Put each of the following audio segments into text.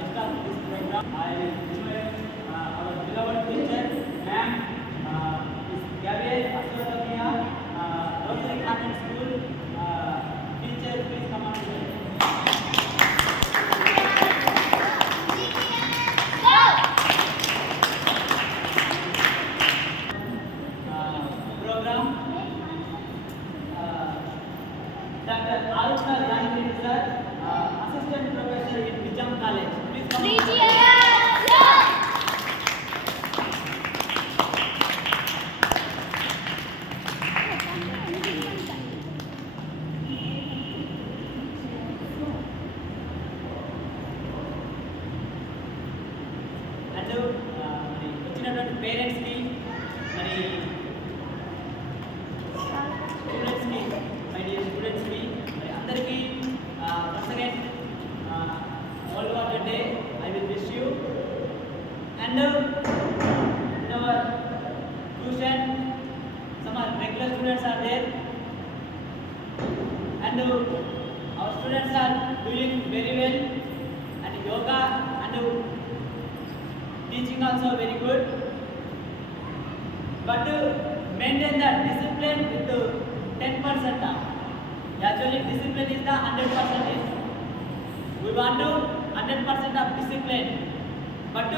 best of this program. I request our beloved teacher, ma'am, Ms. Gabriel Aswatamia, Rosary Convent School. Teacher, please come on. Program. Dr. Arushna Yanni sir, Assistant Professor in Vijam College. Please come. And మరి వచ్చినటువంటి పేరెంట్స్కి మరి స్టూడెంట్స్కి my dear స్టూడెంట్స్కి మరి అందరికీ once again World Water Day I will wish you and in our tuition some are regular students are there and our students are doing very well and yoga and teaching also very good, but maintain the discipline with 10%. Actually discipline is the 100%. We want to 100% of discipline, but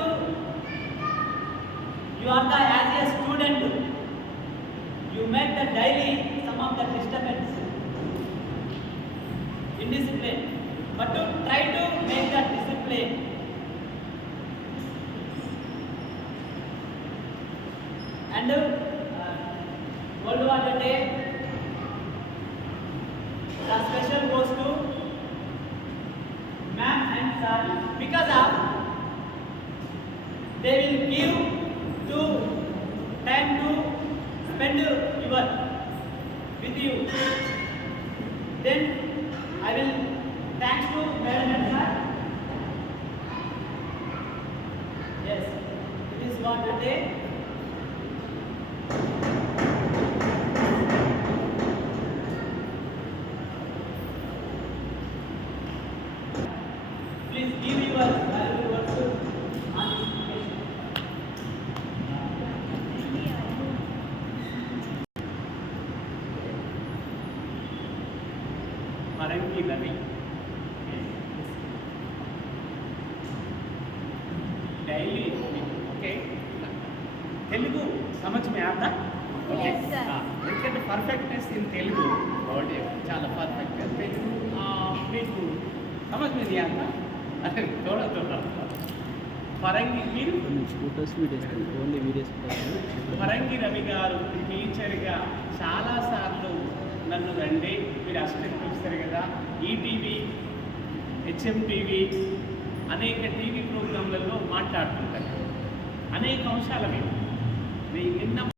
you are the as a student, you make the daily some of the disturbance, indiscipline, but to try to make the discipline. And World Water Day, the special goes to ma'am and sir because of they will give to time to spend your with you. Then I will thanks to madam and sir. Yes, it is Water Day. Please give your valuable words on this occasion. Marangi Ravi. Daily, okay. Telugu, समझ में आता? Yes, sir. Look at the perfectness in Telugu. Body, చాలా perfect. మీకు समझ में नहीं आता? अरे थोड़ा ఫరంగి మీరు ఓన్లీ వీడియోస్ ఫరంగి రవి గారు టీచర్గా చాలాసార్లు నన్ను రండి మీరు అసిస్టెంట్ ప్రొఫెసర్ కదా ఈటీవీ హెచ్ఎంటీవీ అనేక టీవీ ప్రోగ్రాంలలో మాట్లాడుతుంటారు అనేక అంశాల మీద నిన్న